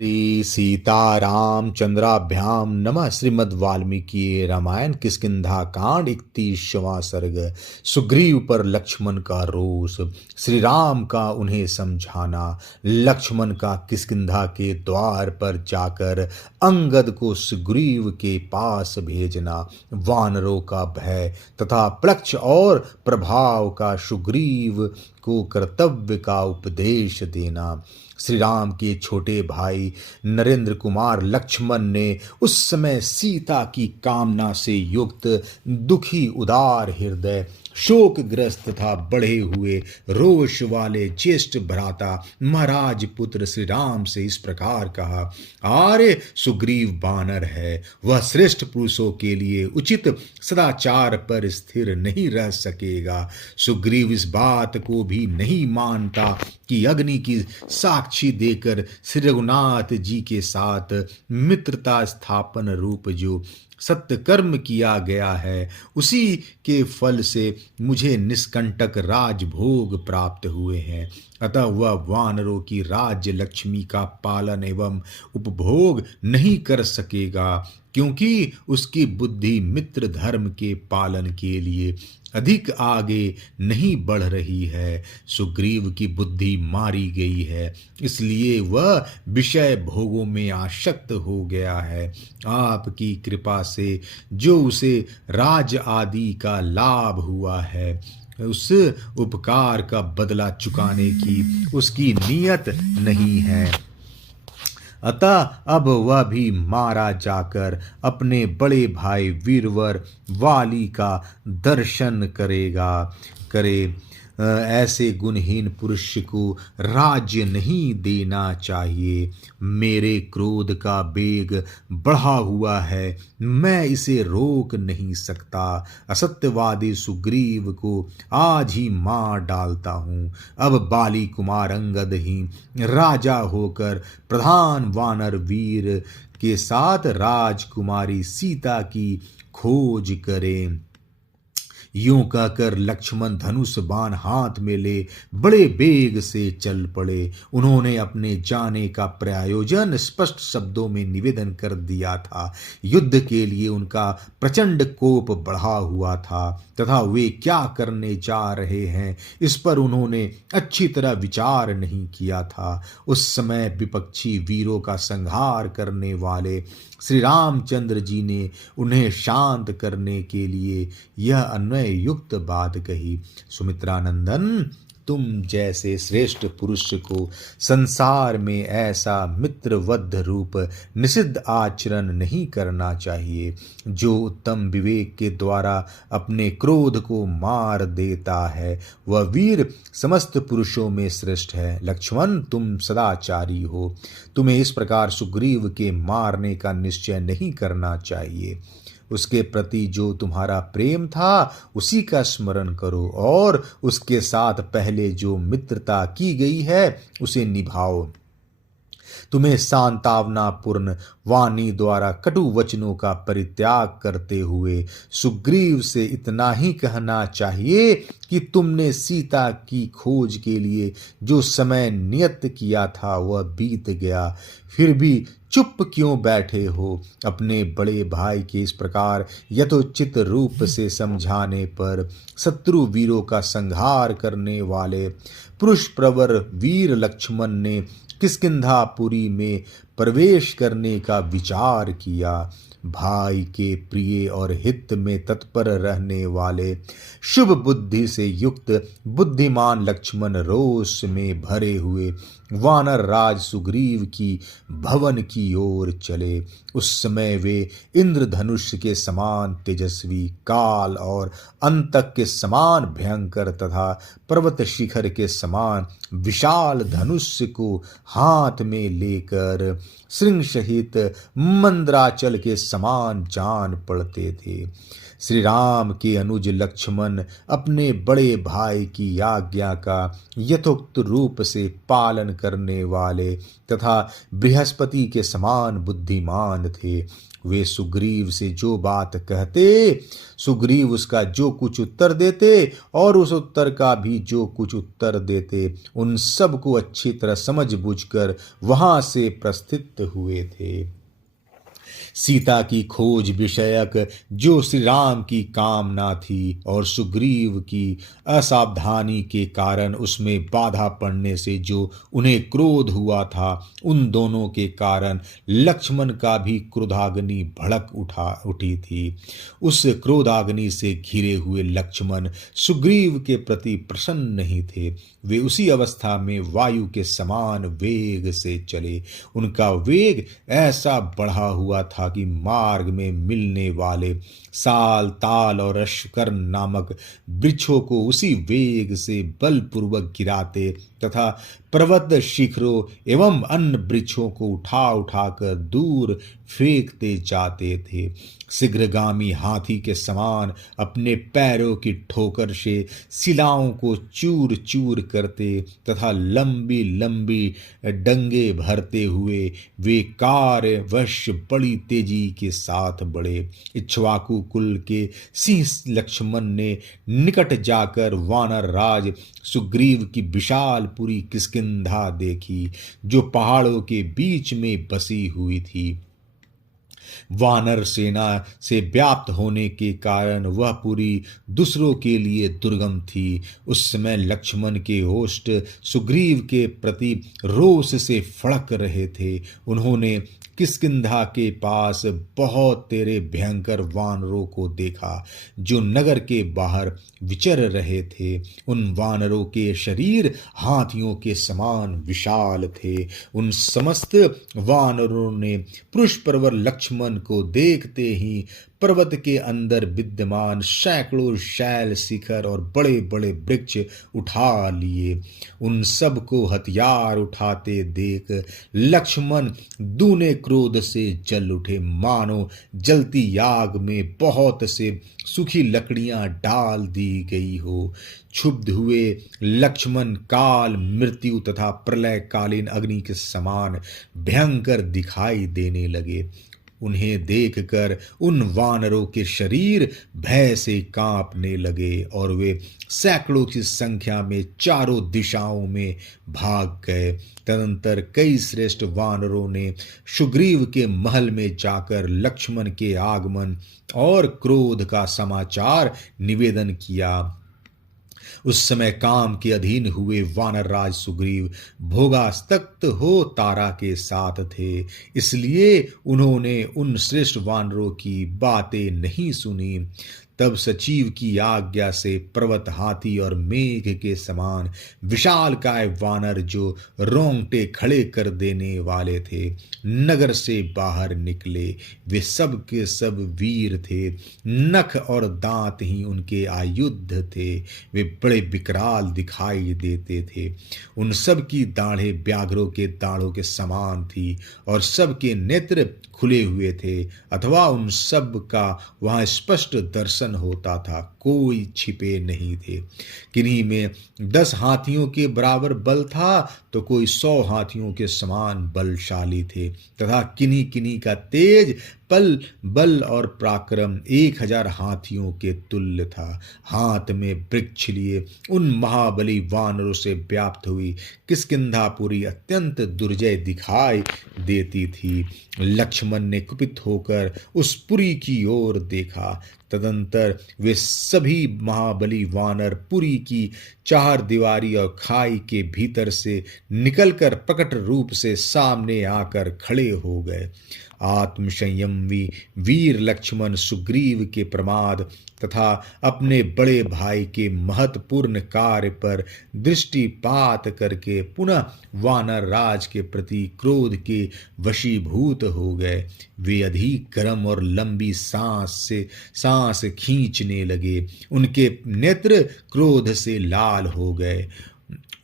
श्री सीतारामचंद्राभ्याम नमः। श्रीमद् वाल्मीकि रामायण किष्किंधा कांड 31वां सर्ग। सुग्रीव पर लक्ष्मण का रोष। श्री राम का उन्हें समझाना। लक्ष्मण का किष्किंधा के द्वार पर जाकर अंगद को सुग्रीव के पास भेजना। वानरों का भय तथा प्लक्ष और प्रभाव का सुग्रीव को कर्तव्य का उपदेश देना। श्री राम के छोटे भाई नरेंद्र कुमार लक्ष्मण ने उस समय सीता की कामना से युक्त दुखी उदार हृदय शोकग्रस्त तथा बढ़े हुए रोष वाले ज्येष्ठ भ्राता महाराज पुत्र श्री राम से इस प्रकार कहा। आर्य सुग्रीव बानर है, वह श्रेष्ठ पुरुषों के लिए उचित सदाचार पर स्थिर नहीं रह सकेगा। सुग्रीव इस बात को भी नहीं मानता कि अग्नि की साक्षी देकर श्री रघुनाथ जी के साथ मित्रता स्थापन रूप जो सत्य कर्म किया गया है, उसी के फल से मुझे निष्कंटक राजभोग प्राप्त हुए हैं। अतः वह वानरों की राज्य लक्ष्मी का पालन एवं उपभोग नहीं कर सकेगा, क्योंकि उसकी बुद्धि मित्र धर्म के पालन के लिए अधिक आगे नहीं बढ़ रही है। सुग्रीव की बुद्धि मारी गई है, इसलिए वह विषय भोगों में आसक्त हो गया है। आपकी कृपा से जो उसे राज आदि का लाभ हुआ है, उस उपकार का बदला चुकाने की उसकी नियत नहीं है। अतः अब वह भी मारा जाकर अपने बड़े भाई वीरवर वाली का दर्शन करे। ऐसे गुणहीन पुरुष को राज्य नहीं देना चाहिए। मेरे क्रोध का बेग बढ़ा हुआ है, मैं इसे रोक नहीं सकता। असत्यवादी सुग्रीव को आज ही मार डालता हूँ। अब बाली कुमार अंगद ही राजा होकर प्रधान वानर वीर के साथ राजकुमारी सीता की खोज करें। यूं कहकर लक्ष्मण धनुष बाण हाथ में ले बड़े बेग से चल पड़े। उन्होंने अपने जाने का प्रयोजन स्पष्ट शब्दों में निवेदन कर दिया था। युद्ध के लिए उनका प्रचंड कोप बढ़ा हुआ था तथा वे क्या करने जा रहे हैं इस पर उन्होंने अच्छी तरह विचार नहीं किया था। उस समय विपक्षी वीरों का संहार करने वाले श्री रामचंद्र जी ने उन्हें शांत करने के लिए यह अन्वय युक्त बात कही। सुमित्रानंदन, तुम जैसे श्रेष्ठ पुरुष को संसार में ऐसा मित्रवध रूप निषिद्ध आचरण नहीं करना चाहिए, जो उत्तम विवेक के द्वारा अपने क्रोध को मार देता है। वह वीर समस्त पुरुषों में श्रेष्ठ है। लक्ष्मण, तुम सदाचारी हो, तुम्हें इस प्रकार सुग्रीव के मारने का निश्चय नहीं करना चाहिए। उसके प्रति जो तुम्हारा प्रेम था उसी का स्मरण करो और उसके साथ पहले जो मित्रता की गई है उसे निभाओ। तुम्हें सांत्वनापूर्ण वाणी द्वारा कटु वचनों का परित्याग करते हुए सुग्रीव से इतना ही कहना चाहिए कि तुमने सीता की खोज के लिए जो समय नियत किया था वह बीत गया, फिर भी चुप क्यों बैठे हो। अपने बड़े भाई के इस प्रकार यथोचित रूप से समझाने पर शत्रु वीरों का संहार करने वाले पुरुष प्रवर वीर लक्ष्मण ने किष्किंधापुरी में प्रवेश करने का विचार किया। भाई के प्रिय और हित में तत्पर रहने वाले शुभ बुद्धि से युक्त बुद्धिमान लक्ष्मण रोष में भरे हुए वानर राज सुग्रीव की भवन की ओर चले। उस समय वे इंद्रधनुष के समान तेजस्वी, काल और अंतक के समान भयंकर तथा पर्वत शिखर के समान विशाल धनुष को हाथ में लेकर श्रृंग सहित मंद्राचल के समान जान पड़ते थे। श्री राम के अनुज लक्ष्मण अपने बड़े भाई की आज्ञा का यथोक्त रूप से पालन करने वाले तथा बृहस्पति के समान बुद्धिमान थे। वे सुग्रीव से जो बात कहते, सुग्रीव उसका जो कुछ उत्तर देते और उस उत्तर का भी जो कुछ उत्तर देते, उन सब को अच्छी तरह समझ बूझकर वहां से प्रस्थित हुए थे। सीता की खोज विषयक जो श्री राम की कामना थी और सुग्रीव की असावधानी के कारण उसमें बाधा पड़ने से जो उन्हें क्रोध हुआ था, उन दोनों के कारण लक्ष्मण का भी क्रोधाग्नि भड़क उठी थी। उस क्रोधाग्नि से घिरे हुए लक्ष्मण सुग्रीव के प्रति प्रसन्न नहीं थे। वे उसी अवस्था में वायु के समान वेग से चले। उनका वेग ऐसा बढ़ा हुआ था कि मार्ग में मिलने वाले साल, ताल और अश्वकर्ण नामक वृक्षों को उसी वेग से बलपूर्वक गिराते तथा पर्वत शिखरों एवं अन्य वृक्षों को उठा उठाकर दूर फेंकते जाते थे। शीघ्रगामी हाथी के समान अपने पैरों की ठोकर से शिलाओं को चूर चूर करते तथा लंबी लंबी डंगे भरते हुए वे कार्यवश बड़ी तेजी के साथ बढ़े। इक्ष्वाकु कुल के सिंह लक्ष्मण ने निकट जाकर वानर राज सुग्रीव की विशालपुरी किष्किंधा देखी, जो पहाड़ों के बीच में बसी हुई थी। वानर सेना से व्याप्त होने के कारण वह पुरी दूसरों के लिए दुर्गम थी। उस समय लक्ष्मण के ओष्ठ सुग्रीव के प्रति रोष से फड़क रहे थे। उन्होंने किष्किंधा के पास बहुत तेरे भयंकर वानरों को देखा, जो नगर के बाहर विचर रहे थे। उन वानरों के शरीर हाथियों के समान विशाल थे। उन समस्त वानरों ने पुरुष प्रवर लक्ष्मण को देखते ही पर्वत के अंदर विद्यमान सैकड़ों शैल शिखर और बड़े बड़े वृक्ष उठा लिए। उन सब को हथियार उठाते देख लक्ष्मण दूने क्रोध से जल उठे, मानो जलती आग में बहुत से सूखी लकड़ियां डाल दी गई हो। क्षुब्ध हुए लक्ष्मण काल, मृत्यु तथा प्रलयकालीन अग्नि के समान भयंकर दिखाई देने लगे। उन्हें देखकर उन वानरों के शरीर भय से कांपने लगे और वे सैकड़ों की संख्या में चारों दिशाओं में भाग गए। तदंतर कई श्रेष्ठ वानरों ने सुग्रीव के महल में जाकर लक्ष्मण के आगमन और क्रोध का समाचार निवेदन किया। उस समय काम के अधीन हुए वानर राज सुग्रीव भोगासक्त हो तारा के साथ थे, इसलिए उन्होंने उन श्रेष्ठ वानरों की बातें नहीं सुनी। तब सचिव की आज्ञा से पर्वत, हाथी और मेघ के समान विशालकाय वानर, जो रोंगटे खड़े कर देने वाले थे, नगर से बाहर निकले। वे सब के सब वीर थे, नख और दांत ही उनके आयुध थे। वे बड़े विकराल दिखाई देते थे। उन सब की दाढ़ें व्याघ्रों के दाढ़ों के समान थी और सबके नेत्र खुले हुए थे, अथवा उन सब का वहां स्पष्ट दर्शन होता था, कोई छिपे नहीं थे। किन्हीं में 10 हाथियों के बराबर बल था तो कोई 100 हाथियों के समान बलशाली थे, तथा किन्हीं किन्हीं का तेज पल बल और पराक्रम 1000 हाथियों के तुल्य था। हाथ में वृक्ष लिए उन महाबली वानरों से व्याप्त हुई किष्किंधापुरी अत्यंत दुर्जय दिखाई देती थी। लक्ष्मण ने कुपित होकर उस पुरी की ओर देखा। तदंतर वे सभी महाबली वानर पुरी की 4 दीवारी और खाई के भीतर से निकलकर प्रकट रूप से सामने आकर खड़े हो गए। आत्मसंयमी वीर लक्ष्मण सुग्रीव के प्रमाद तथा अपने बड़े भाई के महत्वपूर्ण कार्य पर दृष्टिपात करके पुनः वानर राज के प्रति क्रोध के वशीभूत हो गए। वे अधिक गर्म और लंबी सांस खींचने लगे। उनके नेत्र क्रोध से लाल हो गए।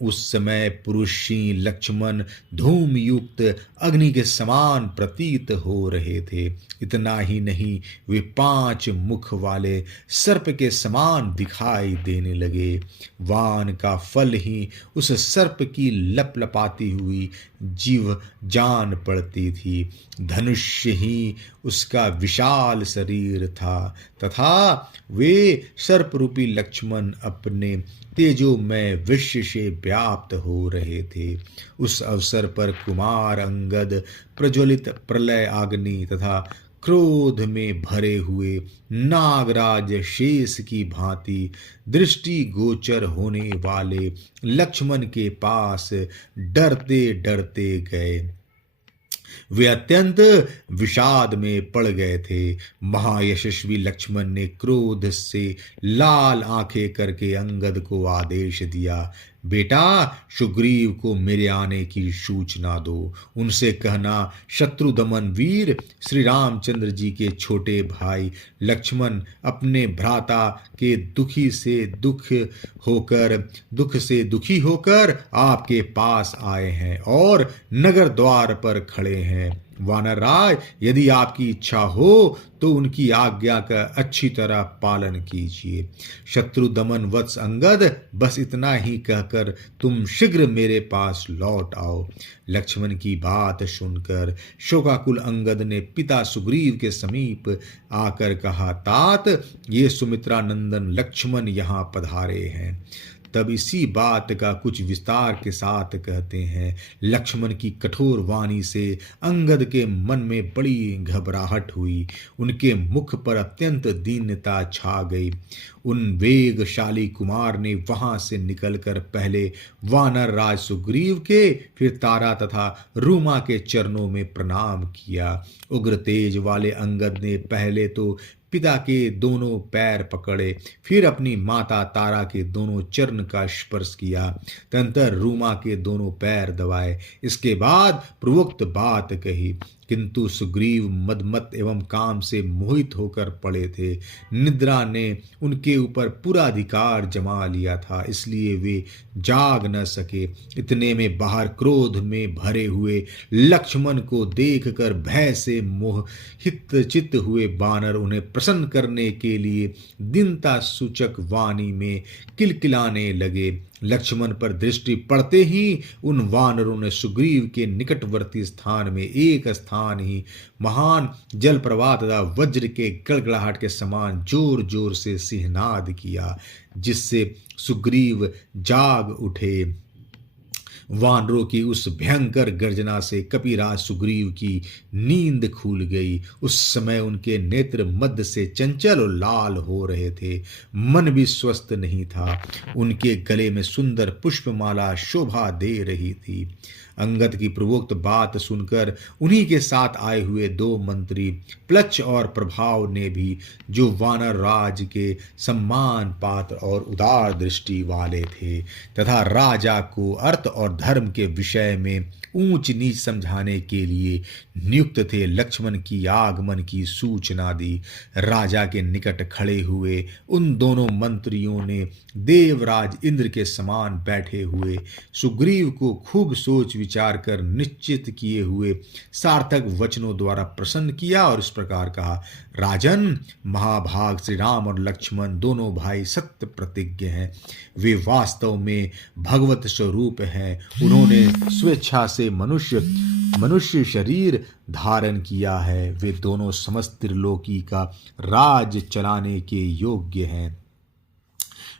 उस समय पुरुषी लक्ष्मण धूम युक्त अग्नि के समान प्रतीत हो रहे थे। इतना ही नहीं, वे 5 मुख वाले सर्प के समान दिखाई देने लगे। वान का फल ही उस सर्प की लपलपाती हुई जीव जान पड़ती थी। धनुष्य ही उसका विशाल शरीर था तथा वे सर्परूपी लक्ष्मण अपने तेजोमय विश्व से व्याप्त हो रहे थे। उस अवसर पर कुमार अंगद प्रज्वलित प्रलय अग्नि तथा क्रोध में भरे हुए नागराज शेष की भांति दृष्टि गोचर होने वाले लक्ष्मण के पास डरते डरते गए। वे अत्यंत विषाद में पड़ गए थे। महायशस्वी लक्ष्मण ने क्रोध से लाल आंखें करके अंगद को आदेश दिया, बेटा, सुग्रीव को मेरे आने की सूचना दो। उनसे कहना, शत्रु दमन वीर श्री रामचंद्र जी के छोटे भाई लक्ष्मण अपने भ्राता के दुख से दुखी होकर आपके पास आए हैं और नगर द्वार पर खड़े हैं। वानर राज, यदि आपकी इच्छा हो तो उनकी आज्ञा का अच्छी तरह पालन कीजिए। शत्रु दमन वत्स अंगद, बस इतना ही कहकर तुम शीघ्र मेरे पास लौट आओ। लक्ष्मण की बात सुनकर शोकाकुल अंगद ने पिता सुग्रीव के समीप आकर कहा, तात, ये सुमित्रा नंदन लक्ष्मण यहाँ पधारे हैं। तब इसी बात का कुछ विस्तार के साथ कहते हैं। लक्ष्मण की कठोर वाणी से अंगद के मन में बड़ी घबराहट हुई। उनके मुख पर अत्यंत दीनता छा गई। उन वेगशाली कुमार ने वहां से निकलकर पहले वानर राज सुग्रीव के, फिर तारा तथा रूमा के चरणों में प्रणाम किया। उग्र तेज वाले अंगद ने पहले तो पिता के दोनों पैर पकड़े, फिर अपनी माता तारा के दोनों चरण का स्पर्श किया, तदंतर रूमा के दोनों पैर दबाए। इसके बाद पूर्वोक्त बात कही, किंतु सुग्रीव मदमत एवं काम से मोहित होकर पड़े थे। निद्रा ने उनके ऊपर पूरा अधिकार जमा लिया था, इसलिए वे जाग न सके। इतने में बाहर क्रोध में भरे हुए लक्ष्मण को देखकर भय से मोहित चित्त हुए वानर उन्हें प्रसन्न करने के लिए दीनता सूचक वाणी में किलकिलाने लगे। लक्ष्मण पर दृष्टि पड़ते ही उन वानरों ने सुग्रीव के निकटवर्ती स्थान में एक स्थान ही महान जल प्रवाह तथा वज्र के गड़गड़ाहट के समान जोर जोर से सिंहनाद किया, जिससे सुग्रीव जाग उठे। वानरों की उस भयंकर गर्जना से कपिराज सुग्रीव की नींद खुल गई। उस समय उनके नेत्र मध्य से चंचल और लाल हो रहे थे, मन भी स्वस्थ नहीं था। उनके गले में सुंदर पुष्पमाला शोभा दे रही थी। अंगद की पूर्वोक्त बात सुनकर उन्हीं के साथ आए हुए 2 मंत्री प्लच और प्रभाव ने भी, जो वानर राज के सम्मान पात्र और उदार दृष्टि वाले थे तथा राजा को अर्थ और धर्म के विषय में ऊंच नीच समझाने के लिए नियुक्त थे, लक्ष्मण की आगमन की सूचना दी। राजा के निकट खड़े हुए उन दोनों मंत्रियों ने देवराज इंद्र के समान बैठे हुए सुग्रीव को खूब सोच विचार कर निश्चित किए हुए सार्थक वचनों द्वारा प्रसन्न किया और इस प्रकार कहा, राजन, महाभाग श्री राम और लक्ष्मण दोनों भाई सत्य प्रतिज्ञ हैं। वे वास्तव में भगवत स्वरूप हैं। उन्होंने स्वेच्छा से मनुष्य शरीर धारण किया है। वे दोनों समस्त त्रिलोकी का राज चलाने के योग्य हैं।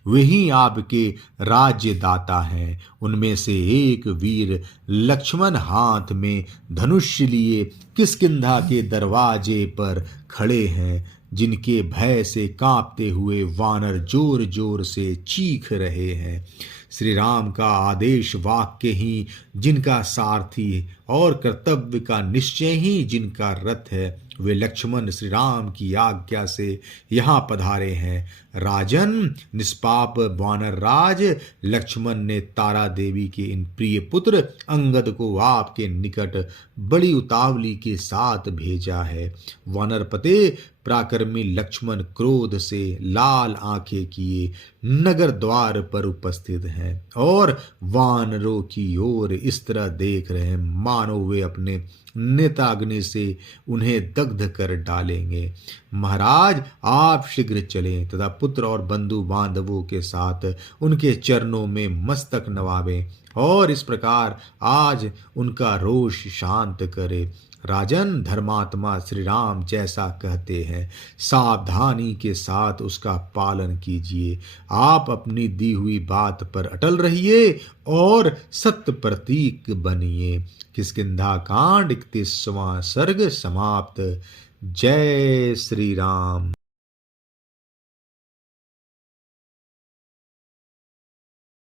वही आपके राज्य दाता हैं। उनमें से एक वीर लक्ष्मण हाथ में धनुष लिए किष्किंधा के दरवाजे पर खड़े हैं, जिनके भय से कांपते हुए वानर जोर जोर से चीख रहे हैं। श्री राम का आदेश वाक्य ही जिनका सारथी और कर्तव्य का निश्चय ही जिनका रथ है, वे लक्ष्मण श्री राम की आज्ञा से यहाँ पधारे हैं। राजन, निष्पाप वानर राज लक्ष्मण ने तारा देवी के इन प्रिय पुत्र अंगद को आपके निकट बड़ी उतावली के साथ भेजा है। वानरपते पराक्रमी लक्ष्मण क्रोध से लाल आंखें किए नगर द्वार पर उपस्थित हैं और वानरों की ओर इस तरह देख रहे हैं मानो वे अपने नेत्राग्नि से उन्हें दग्ध कर डालेंगे। महाराज, आप शीघ्र चलें तथा पुत्र और बंधु बांधवों के साथ उनके चरणों में मस्तक नवावें और इस प्रकार आज उनका रोष शांत करे। राजन, धर्मात्मा श्री राम जैसा कहते हैं, सावधानी के साथ उसका पालन कीजिए। आप अपनी दी हुई बात पर अटल रहिए और सत्य प्रतीक बनिए। किष्किंधा कांड 31वां सर्ग समाप्त। जय श्री राम।